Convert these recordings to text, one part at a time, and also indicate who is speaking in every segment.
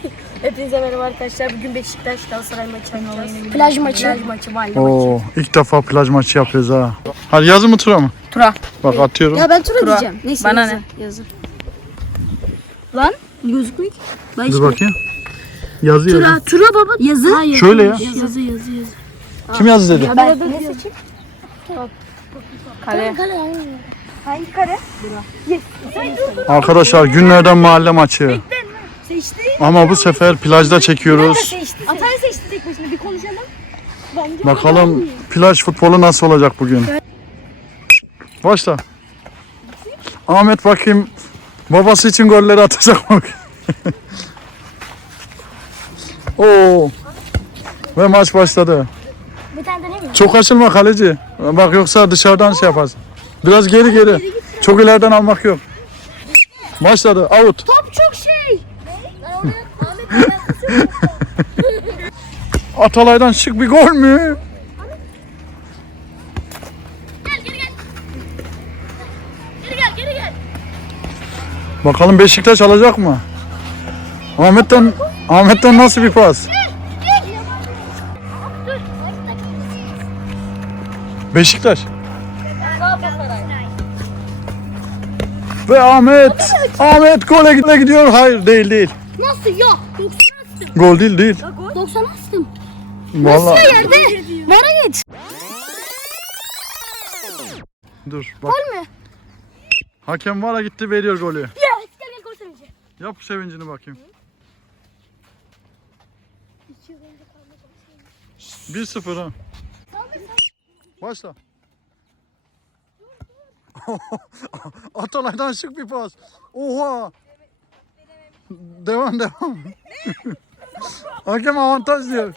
Speaker 1: Hepinize merhaba arkadaşlar. Bugün Beşiktaş Galatasaray maçı yapacağız.
Speaker 2: Plaj maçı.
Speaker 1: Plaj maçı, mahalle maçı.
Speaker 3: Oo, ilk defa plaj maçı yapıyoruz ha. Hadi yazı mı tura mı?
Speaker 1: Tura.
Speaker 3: Bak atıyorum.
Speaker 2: Ya ben tura, diyeceğim. Neyse.
Speaker 1: Bana
Speaker 2: yazı,
Speaker 1: ne?
Speaker 2: Yazı. Lan gözükmüyor ki. Ben
Speaker 3: Dur bakayım. Yazı yazı.
Speaker 2: Tura, tura baba. Yazı. Ha, yazı.
Speaker 3: Şöyle ya.
Speaker 2: Yazı yazı yazı. yazı.
Speaker 3: Kim yazdı dedi?
Speaker 2: Ben ne seçeyim?
Speaker 1: Kale.
Speaker 2: Hangi kare?
Speaker 3: Arkadaşlar günlerden mahalle maçı.
Speaker 2: Seçti.
Speaker 3: Ama bu sefer plajda çekiyoruz.
Speaker 2: Seçti. Atay seçti tek başına bir konuşalım. Bence
Speaker 3: Bakalım plaj futbolu nasıl olacak bugün. Başla. Ahmet bakayım babası için golleri atacak mı? Oo. Ve maç başladı.
Speaker 2: bir tane deneyim mi?
Speaker 3: Çok açılma kaleci. Bak yoksa dışarıdan şey yaparsın. Biraz geri geri. Çok ileriden almak yok. Başladı. Out.
Speaker 2: Top çok şey.
Speaker 3: Atalay'dan şık bir gol mü?
Speaker 2: Geri gel geri gel.
Speaker 3: Bakalım Beşiktaş alacak mı? Ahmet'ten Ahmet'ten nasıl bir pas? Beşiktaş. Ve Ahmet. Ahmet gole gidiyor. Hayır değil değil.
Speaker 2: Nasıl ya? 90 astım.
Speaker 3: Gol değil değil.
Speaker 2: 90 astım.
Speaker 3: Vallahi.
Speaker 2: Yerde. Bana geç.
Speaker 3: Dur bak.
Speaker 2: Gol mü?
Speaker 3: Hakem vara gitti veriyor golü.
Speaker 2: Ya. Gel gel gol sevinci.
Speaker 3: Yap sevincini bakayım. 1-0 ha. Başla. Atalay'dan şık bir pas. Oha. Devam devam. Hakem avantaj diyor.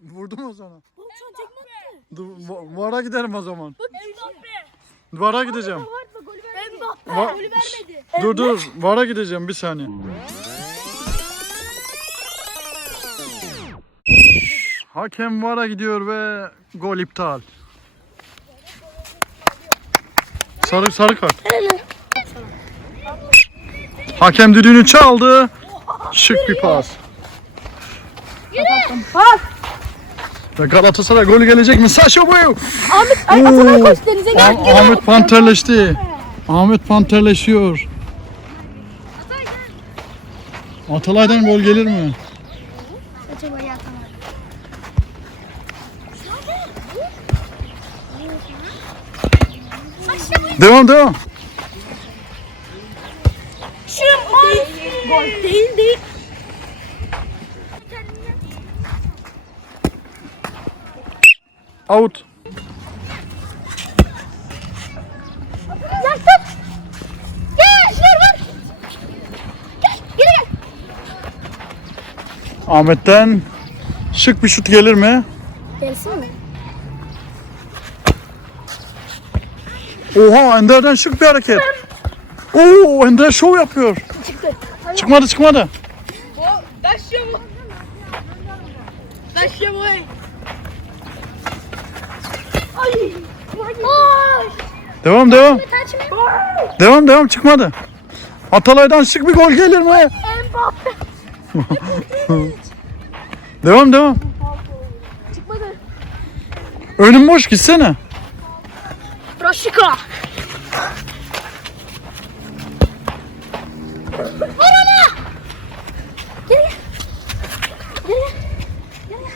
Speaker 3: Vurdu mu sana? Vara giderim o zaman. Vara gideceğim. Va- dur dur, vara gideceğim bir saniye. Hakem vara gidiyor ve gol iptal. Sarı sarı kart. Hakem düdüğünü çaldı. Şık bir pas. Ve Galatasaray golü gelecek mi? Saşo Boyu.
Speaker 2: Ahmet ay Atalay koş denize gel.
Speaker 3: Ah- Ahmet panterleşti. Ahmet panterleşiyor. Atalay'dan gol gelir mi?
Speaker 2: Acaba ya tamam.
Speaker 3: Devam devam.
Speaker 2: Şu Gol değil değil.
Speaker 3: Out.
Speaker 2: Tut. Gel şuraya bak. Gel geri gel.
Speaker 3: Ahmet'ten şık bir şut gelir mi?
Speaker 2: Gelsin mi?
Speaker 3: Oha Ender'den şık bir hareket. Oo Ender şov yapıyor.
Speaker 2: Çıktı.
Speaker 3: Çıkmadı çıkmadı.
Speaker 2: Ay. Ay.
Speaker 3: Devam devam. Devam devam çıkmadı. Atalay'dan şık bir gol gelir mi? Devam devam.
Speaker 2: Çıkmadı.
Speaker 3: Önüm boş gitsene.
Speaker 2: Roşika. Vur ona. Geri gel. Geri gel. Geri gel.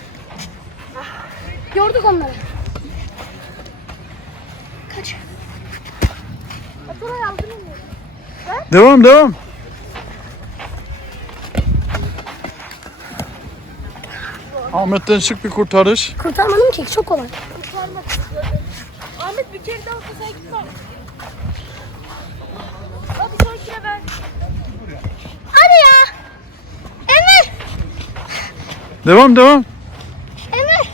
Speaker 2: Gördük onları. Kaç. Ataray aldın onu.
Speaker 3: Devam devam. Ahmet'ten şık bir kurtarış.
Speaker 2: Kurtarmadım ki çok kolay.
Speaker 1: Ahmet bir kere daha sen git bak. Hadi sonrakine ver.
Speaker 2: Hadi ya. Emir.
Speaker 3: Devam devam.
Speaker 2: Emir.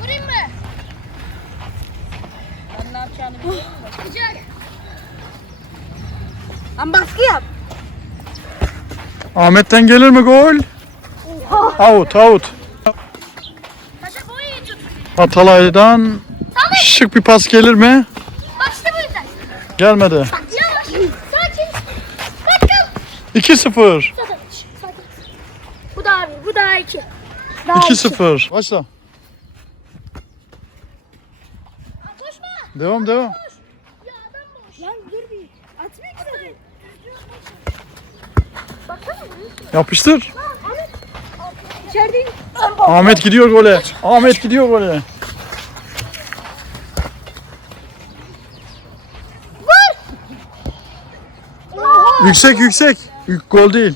Speaker 2: Vurayım mı?
Speaker 1: Ben ne yapacağını biliyorum.
Speaker 2: Çıkacak.
Speaker 1: Lan baskı yap.
Speaker 3: Ahmet'ten gelir mi gol? Out out. Atalay'dan şık bir pas gelir mi?
Speaker 1: Başla bu yüzden.
Speaker 3: Gelmedi.
Speaker 1: Yavaş. Sakin. Bakın.
Speaker 3: 2-0.
Speaker 1: Sakin. Sakin. Bu da abi. Bu da iki. Daha
Speaker 3: 2-0. Başla. Devam devam.
Speaker 1: Ya adam boş. Lan dur bir. Atma ki Baksana vuruyorsun.
Speaker 3: Yapıştır.
Speaker 1: Ahmet. İçerideyim.
Speaker 3: Ahmet gidiyor gole. Ahmet gidiyor gole. Yüksek yüksek. Yük gol değil.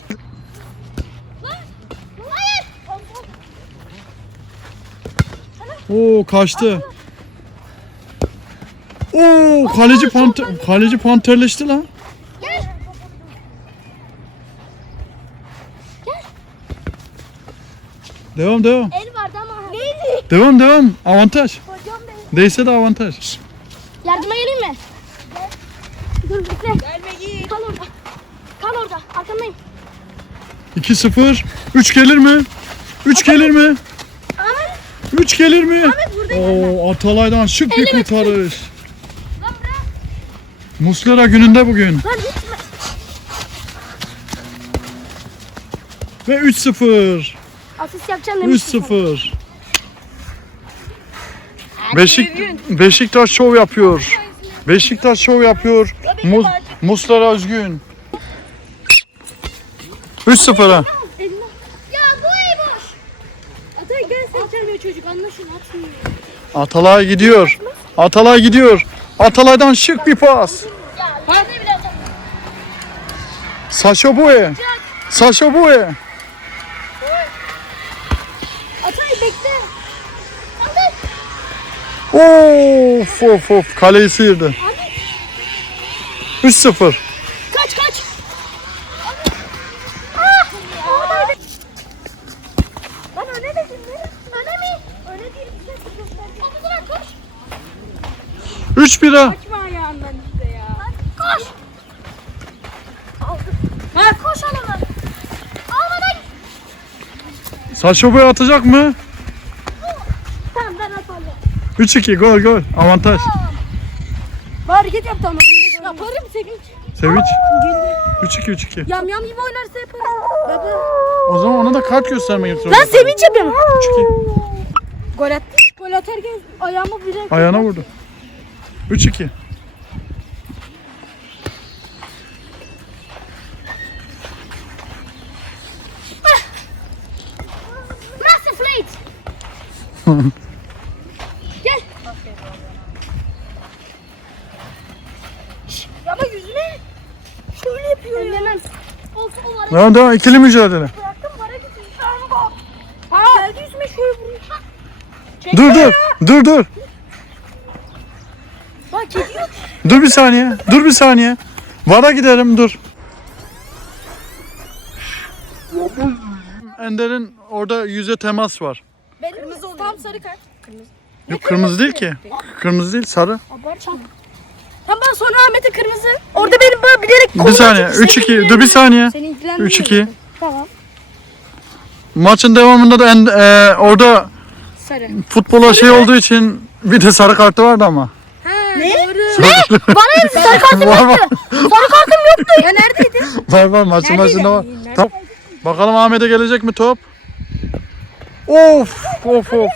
Speaker 3: Oo kaçtı. Oo kaleci panter kaleci panterleşti lan.
Speaker 1: Gel.
Speaker 3: Devam devam.
Speaker 1: El vardı ama. Neydi?
Speaker 3: Devam devam. Avantaj.
Speaker 1: Hocam benim.
Speaker 3: Değse de avantaj.
Speaker 1: Yardıma geleyim mi? Gel. Dur bekle. Gelme git. Kal orada. Kal orada. Arkandayım.
Speaker 3: 2-0. 3 gelir mi? 3 gelir mi?
Speaker 1: Ahmet.
Speaker 3: 3 gelir mi?
Speaker 1: Ahmet buradayım.
Speaker 3: Oo Atalay'dan şık bir
Speaker 1: Elime
Speaker 3: kurtarış.
Speaker 1: Lan bırak.
Speaker 3: Muslera gününde bugün.
Speaker 1: Lan gitme.
Speaker 3: Ve 3-0.
Speaker 1: Asist yapacaksın demiştim.
Speaker 3: 3-0. Beşik, Beşiktaş şov yapıyor. Beşiktaş şov yapıyor. Mu, Muslera Özgün. 3-0'a.
Speaker 1: Ya bu ey boş. Atay gel sen çelmiyor çocuk anla şunu atmıyor.
Speaker 3: Atalay gidiyor. Atalay gidiyor. Atalay'dan şık bir pas. Saşa Boye. Saşa Boye. Of of of kaleyi sıyırdı. 3-0.
Speaker 1: Kaç kaç. Ah! Atay. Lan öne de şimdi. Öne mi? Öne değil. Bir şey göster. Omuzuna koş.
Speaker 3: 3-1'a.
Speaker 2: Açma ayağından işte ya.
Speaker 1: Koş. Ha koş alana. Almadan.
Speaker 3: Saşa Boye atacak mı?
Speaker 1: Tamam ben atarım.
Speaker 3: 3-2 gol gol. Avantaj.
Speaker 2: Hareket yaptı ama. Yaparım sevinç.
Speaker 3: Sevinç. 3-2 3-2.
Speaker 2: Yam yam gibi oynarsa yaparım. Baba.
Speaker 3: O zaman ona da kart göstermek zorunda.
Speaker 2: Ben sevinç yapıyorum.
Speaker 3: 3-2.
Speaker 2: Gol attı. Gol atarken ayağımı bile...
Speaker 3: Ayağına vurdu. 3-2.
Speaker 1: Nasıl flight? Gel. Şş, Ama yüzüne şöyle yapıyor ya. Olsun o var.
Speaker 3: Devam devam ikili mücadele.
Speaker 1: Bıraktım para gidiyor. Ha. Geldi yüzüme şöyle vuruyor. Ha.
Speaker 3: Dur dur. Dur dur.
Speaker 1: Bak çekiyor.
Speaker 3: Dur bir saniye. Dur bir saniye. Vara gidelim dur. Ender'in orada yüze temas var.
Speaker 2: Kırmızı oluyor. Tam sarı kart. Kırmızı.
Speaker 3: Yok kırmızı değil ki. Kırmızı değil sarı.
Speaker 2: Abartma. Tamam ben sonra Ahmet'e kırmızı. Orada benim böyle bilerek
Speaker 3: Bir saniye. 3-2. Dur bir saniye.
Speaker 2: Seni ilgilendirmiyor.
Speaker 3: 3-2.
Speaker 2: Tamam.
Speaker 3: Maçın devamında da en, e, orada
Speaker 2: Sarı.
Speaker 3: futbola şey olduğu için bir de sarı kartı vardı ama.
Speaker 2: Ne? Doğru.
Speaker 1: Bana hep sarı kartım
Speaker 3: var var.
Speaker 1: Sarı kartım yoktu.
Speaker 2: Ya neredeydi?
Speaker 3: Var var maçın başında var. Tamam. Bakalım Ahmet'e gelecek mi top? Of of of.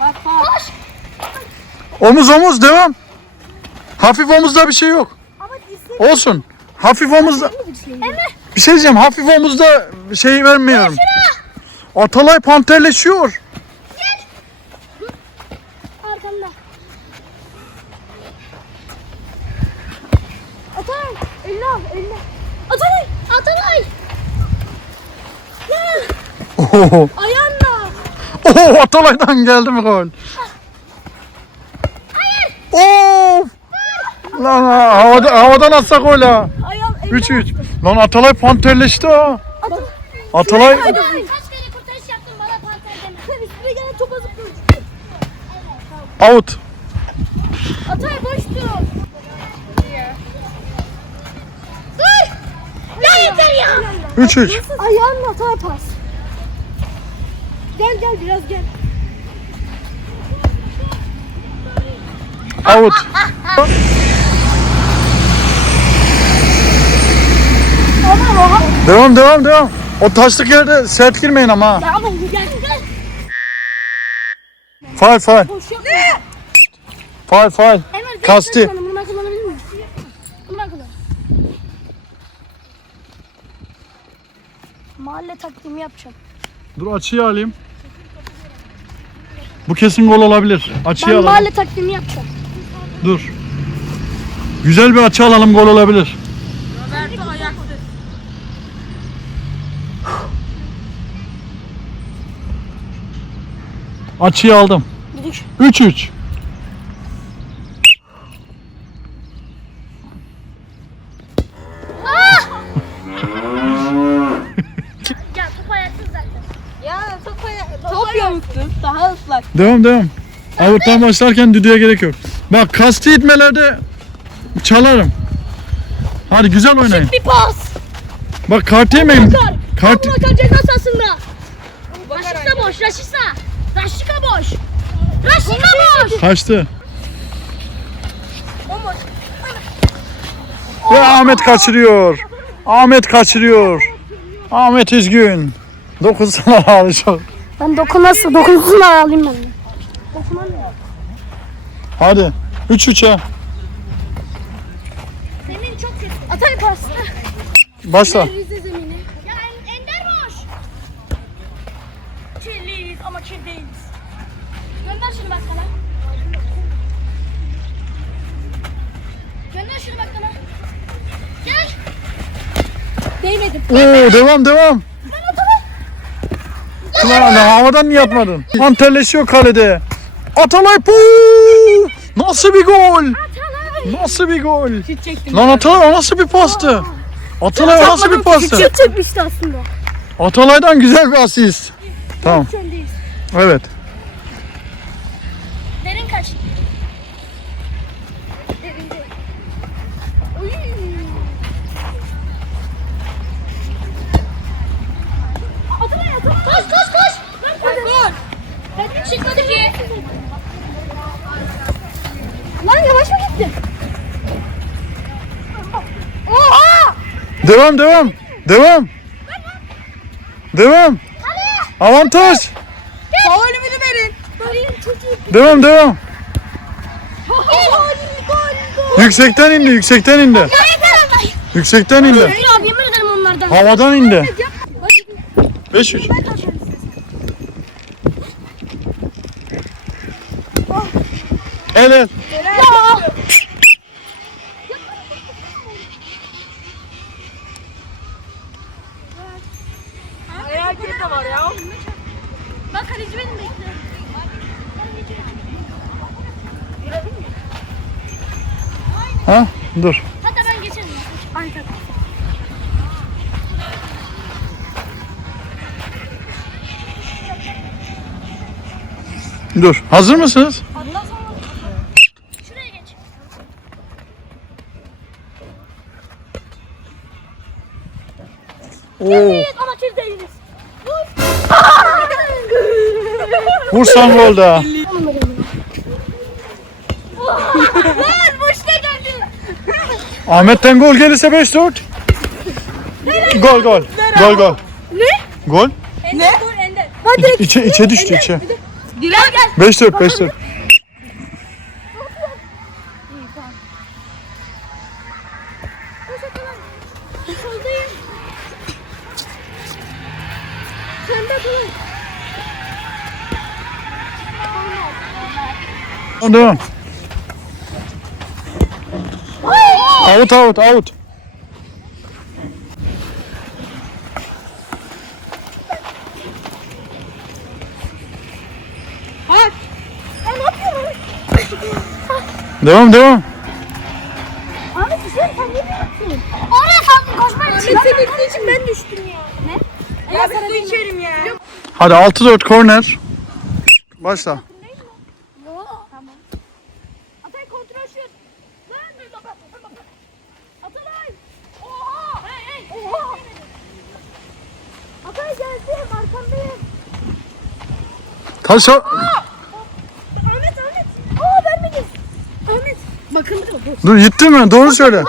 Speaker 2: Bak bak.
Speaker 3: Omuz omuz devam. Hafif omuzda bir şey yok.
Speaker 1: Ama dizim
Speaker 3: Olsun. Hafif omuzda.
Speaker 1: Emre.
Speaker 3: Bir şey diyeceğim. Hafif omuzda şey vermiyorum. Atalay panterleşiyor.
Speaker 1: Arkamda. Atalay. Eline al. Atalay. Atalay. Ya.
Speaker 3: Oho.
Speaker 1: Ayağınla.
Speaker 3: Oho Atalay'dan geldi mi gol? Of. Lan ha, havada, havadan atsak gol ha.
Speaker 1: Eline.
Speaker 3: 3-3. Lan Atalay panterleşti ha. Atalay
Speaker 1: Kaç kere kurtarış yaptın bana panter deme. Üstüne gelen topa zıplıyorsun.
Speaker 3: out.
Speaker 1: Atay boş dur. Dur. Ya yeter ya.
Speaker 3: 3-3.
Speaker 1: Ayağınla atay pas.
Speaker 2: Gel gel biraz gel.
Speaker 3: Out. Devam devam devam. O taşlık yerde sert girmeyin ama. ha.
Speaker 2: Ya ama gel gel.
Speaker 3: Faal faal.
Speaker 2: Koş yok.
Speaker 3: Faal faal.
Speaker 2: Hemen
Speaker 3: Kasti.
Speaker 2: Bunu ben kullanabilir miyim? Bunu ben kullan. Mahalle taktiğimi yapacağım.
Speaker 3: Dur açıyı alayım. Bu kesin gol olabilir. Açıyı
Speaker 2: Ben
Speaker 3: alalım.
Speaker 2: mahalle taktiğimi yapacağım.
Speaker 3: Dur. Güzel bir açı alalım gol olabilir.
Speaker 1: Roberto ayaksız.
Speaker 3: Açıyı aldım.
Speaker 2: Gidik.
Speaker 3: 3-3.
Speaker 2: Ya top ayaksız zaten.
Speaker 1: Ya top ayak.
Speaker 2: Top yamuktu. Daha ıslak.
Speaker 3: Devam devam. Avuttan başlarken düdüğe gerek yok. Bak kasti itmelerde çalarım. Hadi güzel oynayın.
Speaker 2: Bir pas.
Speaker 3: Bak kart yemeyin. Kart...
Speaker 2: Bakar ceza sahasında. Raşika boş. Raşika. Boş. Raşika boş.
Speaker 3: Kaçtı. Ve Ahmet kaçırıyor. Ahmet kaçırıyor. Ahmet üzgün. Dokuz sana alacak.
Speaker 2: Ben dokunası dokunsuna alayım ben. Dokunamıyorum.
Speaker 3: Hadi. 3-3'e.
Speaker 2: Zemin çok kötü. Atay pas.
Speaker 3: Başla.
Speaker 2: Ender boş. Kirliyiz ama değiliz. Gönder şunu bakkala. Gönder şunu bakkala. Gel. Değmedim.
Speaker 3: Oo devam devam. Ulan lan havadan niye atmadın? Anterleşiyor kalede. Atalay puu! Nasıl bir gol? Nasıl bir gol? Lan Atalay o nasıl bir pastı? Atalay o nasıl bir pastı?
Speaker 2: Şut çekmişti aslında.
Speaker 3: Atalay'dan güzel bir asist. Tamam. Evet.
Speaker 2: Derin kaç. Oy. Atılay atılay. Koş koş koş. Gol. Hadi çıkmadı ki. Lan yavaş mı gitti? Oha!
Speaker 3: Devam devam. Devam. Devam. Avantaj.
Speaker 2: Faulümü de verin.
Speaker 3: Devam devam. Yüksekten indi, yüksekten indi. Yüksekten indi.
Speaker 2: Abi yemin ederim onlardan.
Speaker 3: Havadan indi. 5-3. Evet.
Speaker 2: Ya.
Speaker 1: Ayak de var ya.
Speaker 2: Bak kaleci benim bekle.
Speaker 3: Ha? Dur.
Speaker 2: Hatta ben geçerim. Takım.
Speaker 3: Dur. Hazır mısınız?
Speaker 2: Ondan sonra şuraya geç.
Speaker 3: Oo.
Speaker 2: Biz amatör değiliz.
Speaker 3: Vursan gol daha.
Speaker 2: Lan boşuna geldi.
Speaker 3: Ahmet'ten gol gelirse 5-4. Gol gol. Gol gol.
Speaker 2: Ne?
Speaker 3: Gol.
Speaker 2: Ender. Hadi.
Speaker 3: İ- içe, içe düştü içe.
Speaker 2: Gel gel.
Speaker 3: 5-4 5-4.
Speaker 2: Soldayım. Sen de dur.
Speaker 3: Devam. Out out out.
Speaker 2: Bak. Ben ne yapıyorum?
Speaker 3: Devam devam.
Speaker 2: Abi güzel sen ne diyorsun? Oraya kalktın koşmak için. Ahmet sen ettiği için ben düştüm ya. Ne?
Speaker 1: Ya bir su içerim ya.
Speaker 3: Hadi 6-4 corner. Başla.
Speaker 2: Tamam. Atay kontrol şut. Lan bak bak. Atalay. Oha. Hey hey. Oha. Atay geldim arkandayım.
Speaker 3: Hadi şa-
Speaker 2: Ahmet Ahmet. Aa vermedin. Ahmet. Bakın dur. dur.
Speaker 3: Dur gitti mi? Doğru söyle.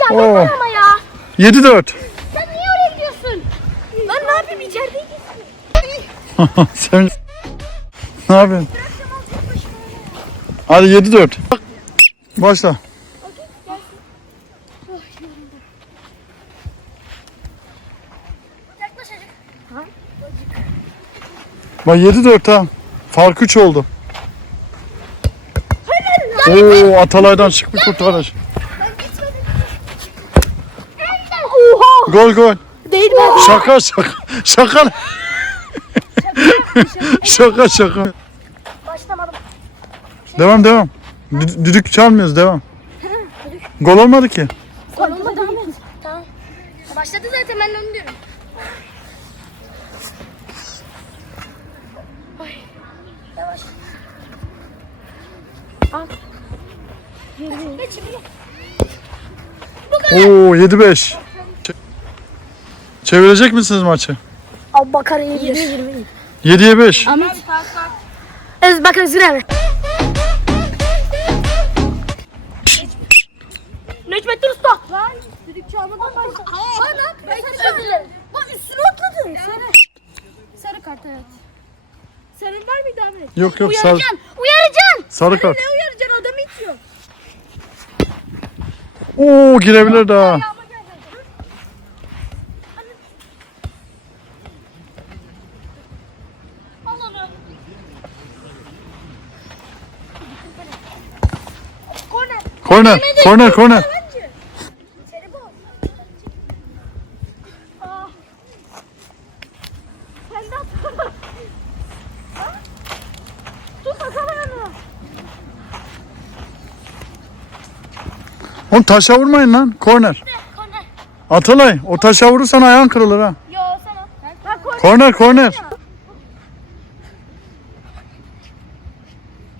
Speaker 2: Ya
Speaker 3: Oo.
Speaker 2: ama ya.
Speaker 3: 7-4.
Speaker 2: Sen niye oraya gidiyorsun? Ben ne yapayım içerideyim.
Speaker 3: Sen ne yapıyorsun? Hadi 7-4. Başla. Bak 7-4 ha. Fark 3 oldu. Oo Atalay'dan şık bir kurtarış.
Speaker 2: Oha.
Speaker 3: Gol gol.
Speaker 2: Değil mi?
Speaker 3: Şaka şaka. Şaka. şaka şaka. Devam devam. Dü- Düdük çalmıyoruz devam. Gol olmadı ki.
Speaker 2: Gol olmadı Ahmet. Tamam. Başladı zaten ben de onu diyorum. Ay. Yavaş. Al. Geç şimdi.
Speaker 3: Oo 7-5. Ç- Çevirecek misiniz maçı?
Speaker 2: Abi bakar 20 20.
Speaker 3: 7'ye 5.
Speaker 2: Ahmet. Ez bakın
Speaker 3: Yok yok sarı,
Speaker 2: Uyaracaksın. Uyaracaksın.
Speaker 3: sarı kart.
Speaker 2: Ne uyaracaksın adamı itiyor.
Speaker 3: Oo girebilir daha.
Speaker 2: Al onu. Korner.
Speaker 3: Korner, korner, korner.
Speaker 2: Seni bul. Aa. Sen de at. Ha? Tut atsana yanına.
Speaker 3: Oğlum taşa vurmayın lan. Korner. Atalay o taşa vurursan ayağın kırılır ha.
Speaker 2: Yo sana. Ha korner.
Speaker 3: Korner, korner.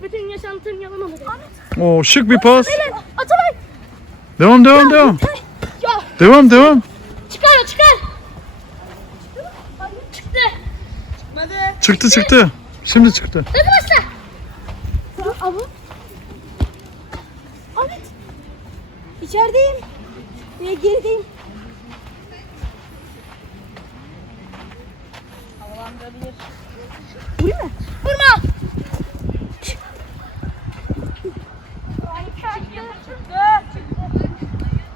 Speaker 2: Bütün yaşantım yalan. Ahmet.
Speaker 3: Oo şık bir pas.
Speaker 2: Atalay.
Speaker 3: Devam, devam, devam.
Speaker 2: Ya
Speaker 3: Devam, devam.
Speaker 2: çıkar çıkar. Çıktı.
Speaker 3: Çıktı, çıktı. Şimdi çıktı.
Speaker 2: Hadi başla. Abi. Ahmet. İçerideyim. Ve gerideyim. Vurayım mı? Vurma.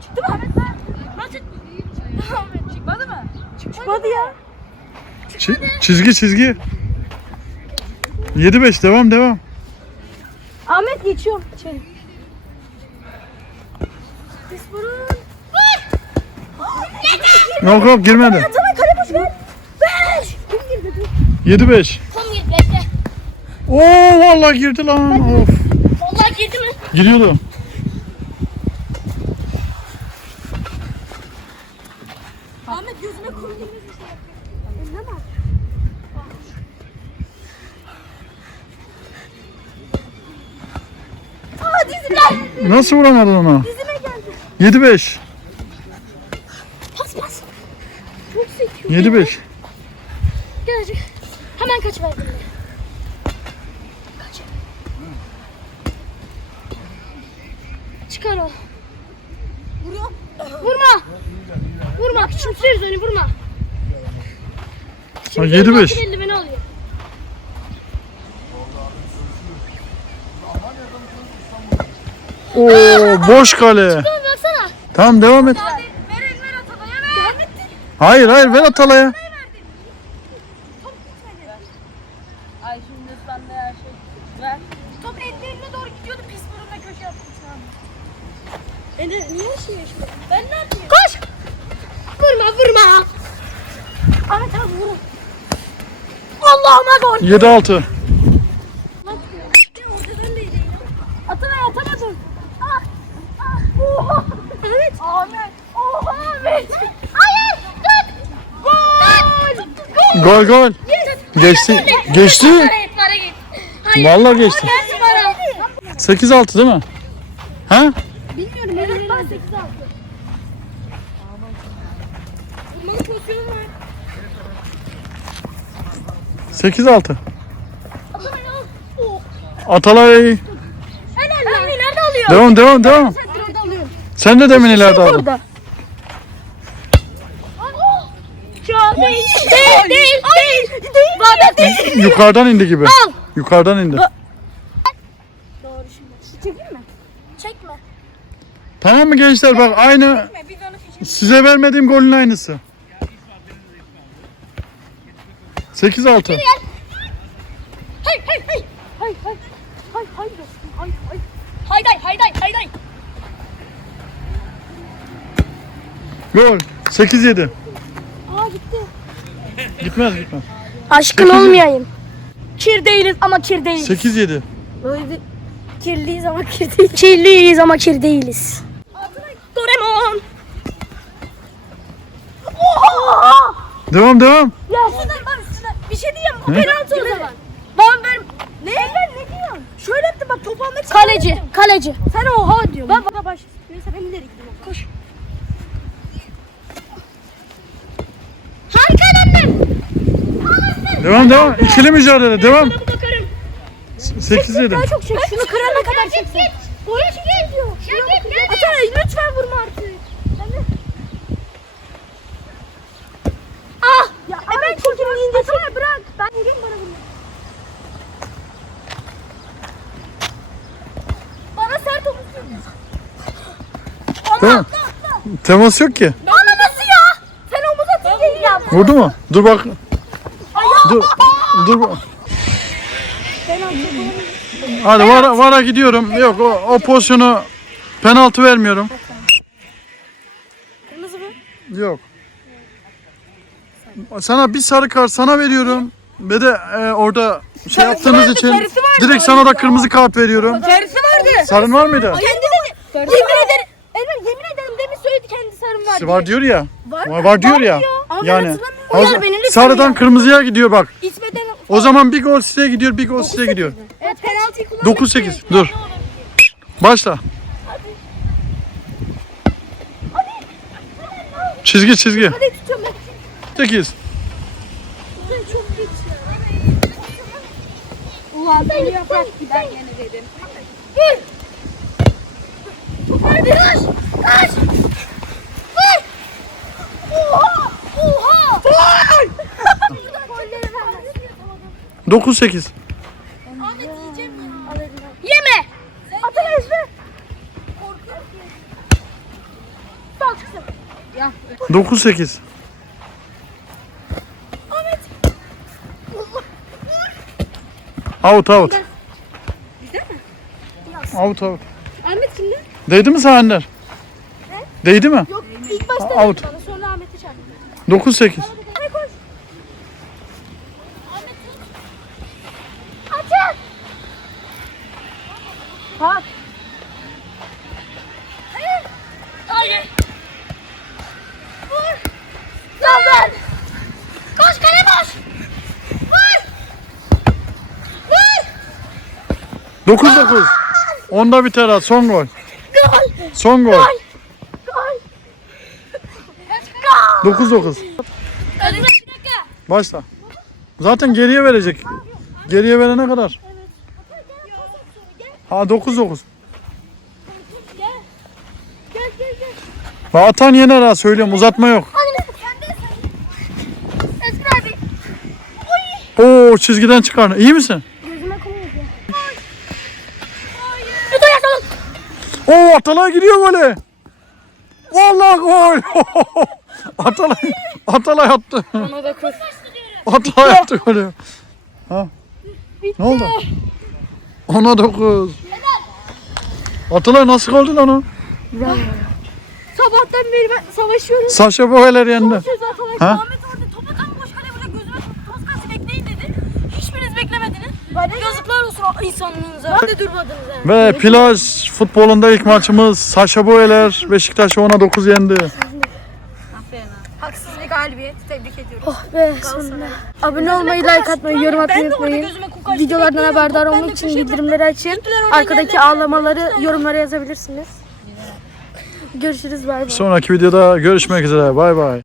Speaker 2: Çıktı mı? Nasıl? Çıkmadı mı? Çıkmadı ya.
Speaker 3: Çi- çizgi, çizgi. 7-5 devam, devam.
Speaker 2: Ahmet geçiyorum içeri. Disporun.
Speaker 3: Yok yok girmedi.
Speaker 2: Atalay kale boş ver. Beş. Kim girdi?
Speaker 3: 7-5.
Speaker 2: Kom girdi bekle.
Speaker 3: Oo vallahi girdi lan. Of.
Speaker 2: Vallahi girdi mi?
Speaker 3: Giriyordu.
Speaker 2: Ahmet gözüme kum girmiş bir şey yapıyor. Eline bak. Aa dizime.
Speaker 3: Nasıl vuramadın onu?
Speaker 2: Dizime geldi.
Speaker 3: 7-5.
Speaker 2: Pas pas. Çok sekiyor.
Speaker 3: 7-5.
Speaker 2: Gelecek. Hemen kaç verdim ben. Kaç. Çıkar o. Vuruyor. Vurma. Vurma. Küçümsüyoruz onu vurma. Altı belli beni alıyor.
Speaker 3: Oo boş kale.
Speaker 2: Baksana.
Speaker 3: Tamam devam et.
Speaker 2: Ver ver Ataba'ya ver. Devam ettin.
Speaker 3: Hayır hayır ver Atalay'a.
Speaker 1: Ay şimdi sen de her şey ver.
Speaker 2: Top ellerine doğru gidiyordu pis burunla köşe yaptım şu an. E ne, niye şey yaşıyor? Ben ne yapayım? Koş! Vurma vurma! Ahmet abi vurun. Allah'ıma gol!
Speaker 3: 7-6.
Speaker 2: Atana atamadım. Ah! Ah! Oha! Ahmet! Ahmet! Oha Ahmet! Hayır! Tut! Gol! Gol!
Speaker 3: Gol. Geçti. Geçti. Vallahi geçti.
Speaker 2: Gerçi para.
Speaker 3: 8-6 değil mi? Ha?
Speaker 2: Bilmiyorum. Evet ben 8 aldım. Vurmalı pozisyonum var.
Speaker 3: 8-6.
Speaker 2: Atalay al. Oh.
Speaker 3: Atalay.
Speaker 2: Helal lan. nerede alıyor?
Speaker 3: Devam devam devam.
Speaker 2: Sen
Speaker 3: de demin ileride aldın.
Speaker 2: Orada. Şu değil. Değil, değil, değil. Değil. Bana değil.
Speaker 3: Yukarıdan indi gibi.
Speaker 2: Al.
Speaker 3: Yukarıdan indi.
Speaker 2: Doğru şimdi. Şu çekeyim mi? Çekme.
Speaker 3: Tamam mı gençler bak aynı size vermediğim golün aynısı. 8-6.
Speaker 2: Hay hay hay. Hay hay. Hay hay. Hay hay. Hayday hayday hayday.
Speaker 3: Gol. 8-7.
Speaker 2: Aa gitti.
Speaker 3: Gitmez gitmez.
Speaker 2: Aşkın
Speaker 3: Sekiz-
Speaker 2: olmayayım. Kir değiliz ama kir değiliz.
Speaker 3: 8-7.
Speaker 2: Böyle kirliyiz ama kir değiliz. Kirliyiz ama kir değiliz. Doraemon. Oha!
Speaker 3: Devam devam.
Speaker 2: Ya Sinan bak Sinan bir şey diyeyim mi? O
Speaker 3: Ne?
Speaker 2: penaltı o zaman. Bana ver. Ne? Ben ne diyorsun? Şöyle yaptım bak topu almak için. Kaleci, kaleci. Sen oha diyorsun. Ben bana baş. Neyse ben ileri gideyim. Koş.
Speaker 3: Devam devam. İkili mücadele devam.
Speaker 2: Sana bakarım.
Speaker 3: 8-7.
Speaker 2: Daha çok çek. Şunu kırana kadar çeksin. Oraya çek. Atalay lütfen vurma artık. Ah! Ya hemen çekimini indir. Atalay bırak. Ben vurayım bana bunu. Bana sert olsun.
Speaker 3: Tamam. Temas yok ki.
Speaker 2: Bana nasıl ya? Sen omuz atın değil ya.
Speaker 3: Vurdu mu? Dur bak. Dur. Dur. Hadi vara, vara gidiyorum. Yok o, o pozisyonu penaltı vermiyorum.
Speaker 2: Kırmızı mı?
Speaker 3: Yok. Sana bir sarı kart sana veriyorum. Ve de e, orada şey yaptığınız
Speaker 2: vardı,
Speaker 3: için
Speaker 2: sarısı vardı.
Speaker 3: direkt sana da kırmızı kart veriyorum.
Speaker 2: Sarısı vardı.
Speaker 3: Sarın var mıydı?
Speaker 2: Kendi dedi. Yemin ederim. Elmer yemin ederim demin söyledi kendi sarım var.
Speaker 3: Var diyor ya.
Speaker 2: Var
Speaker 3: Var, var diyor ya.
Speaker 2: Ama ben
Speaker 3: Yani
Speaker 2: hatırlamıyorum. Uyar beni lütfen
Speaker 3: sarıdan
Speaker 2: ya.
Speaker 3: kırmızıya gidiyor bak.
Speaker 2: İsmet'ten
Speaker 3: O zaman bir gol size gidiyor, bir gol size gidiyor.
Speaker 2: Evet penaltıyı kullanmak
Speaker 3: 9-8. Dur. Başla. Çizgi çizgi.
Speaker 2: Hadi tutuyorum ben.
Speaker 3: 8.
Speaker 2: Çok geç ya. Ulan ben yaprak gider gene dedim. Vur. Hadi kaç. Kaç. 9 8. Yeme. Atın Ezbe.
Speaker 3: 9
Speaker 2: 8.
Speaker 3: Out out. Out out.
Speaker 2: Ahmet kimde?
Speaker 3: Değdi mi sana Ender? Değdi mi?
Speaker 2: Yok ilk başta
Speaker 3: Out.
Speaker 2: bana sonra Ahmet'i çarptı. 9 8.
Speaker 3: 9-9. Onda biter ha. Son gol.
Speaker 2: Gol.
Speaker 3: Son gol.
Speaker 2: Gol.
Speaker 3: 9-9.
Speaker 2: Hadi bir dakika.
Speaker 3: Başla. Zaten geriye verecek. Geriye verene kadar. Ha 9-9.
Speaker 2: Gel. Gel gel gel.
Speaker 3: Bak Atan yener ha söylüyorum uzatma yok. Oo çizgiden çıkar. İyi misin?
Speaker 2: Gözüme koyuyor ya. Yutu yasalım.
Speaker 3: Oo Atalay gidiyor böyle. Vallahi gol. Atalay Atalay attı.
Speaker 2: Ona da kur.
Speaker 3: Atalay attı golü. Ha. Ne oldu? Ona 9. Atalay nasıl oldu lan o?
Speaker 2: Sabahtan beri ben savaşıyorum.
Speaker 3: Saşa Boyler yendi.
Speaker 2: Söz atalım.
Speaker 3: Ha?
Speaker 2: Ahmet orada topu tam boş kale böyle gözüme toz kalsı bekleyin dedi. Hiçbiriniz beklemediniz. Yazıklar olsun insanlığınıza. Ben de durmadınız yani.
Speaker 3: Ve plaj futbolunda ilk maçımız Saşa Boyler Beşiktaş'ı 10'a 9 yendi.
Speaker 2: Haksız bir galibiyet. Tebrik ediyorum. Oh be sonunda. Abone olmayı, like atmayı, yorum atmayı unutmayın. Videolardan haberdar olmak için bildirimleri açın. Arkadaki ağlamaları yorumlara yazabilirsiniz. Görüşürüz bay bay.
Speaker 3: Sonraki videoda görüşmek üzere. Bay bay.